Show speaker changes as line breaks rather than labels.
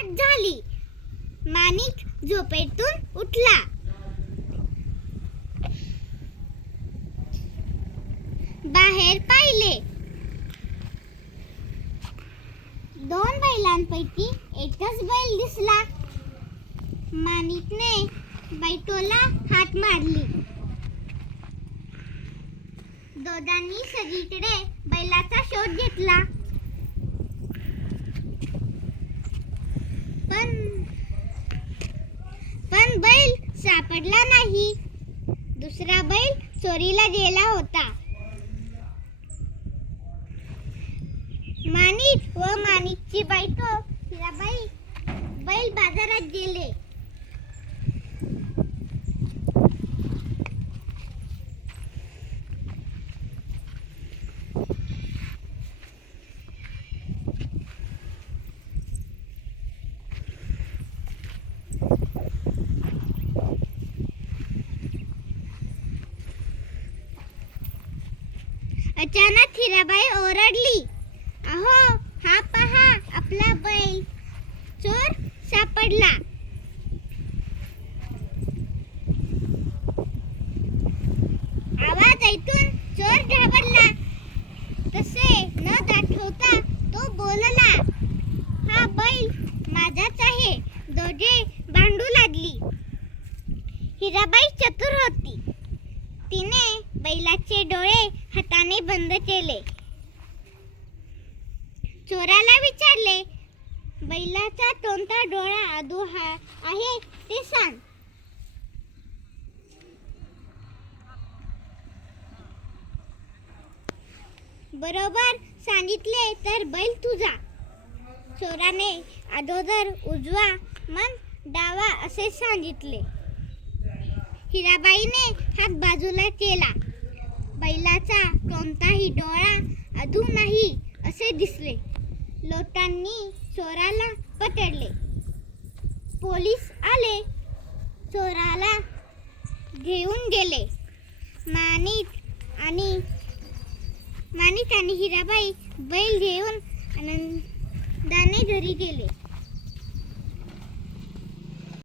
पहाट झाली. माणिक झोपेतून उठला. बाहेर पाहिले. दोन बैलांपैकी एकच बैल दिसला. माणिकने बैठोला हात मारली. दोघांनी सगळीकडे बैलाचा शोध घेतला. सापडला नाही. दुसरा बैल चोरीला गेला होता. माणिक व माणिकची बायको हिराबाई बैल बाजारात गेले. अचानक हिराबाई ओरडली. अहो हा पहा आपला बैल. चोर सापडला. आवाज ऐकून चोर घाबरला. तसे न दाखवता तो बोलला हा बैल माझाच आहे. दोघे भांडू लागली. हिराबाई चतुर होती. तिने बैलाचे डोळे हाताने बंद केले. चोराला विचारले बैलाचा कोणता डोळा आदू हा आहे ते सांग. बरोबर सांगितले तर बैल तुझा. चोराने अगोदर उजवा मन डावा असे सांगितले. हिराबाईने हात बाजूला केला. बैलाचा कोणताही डोळा अधू नाही असे दिसले. लोटांनी चोराला पकडले. पोलीस आले. चोराला घेऊन गेले. मानिक आणि माणिक आणि हिराबाई बैल घेऊन आनंदाने घरी गेले.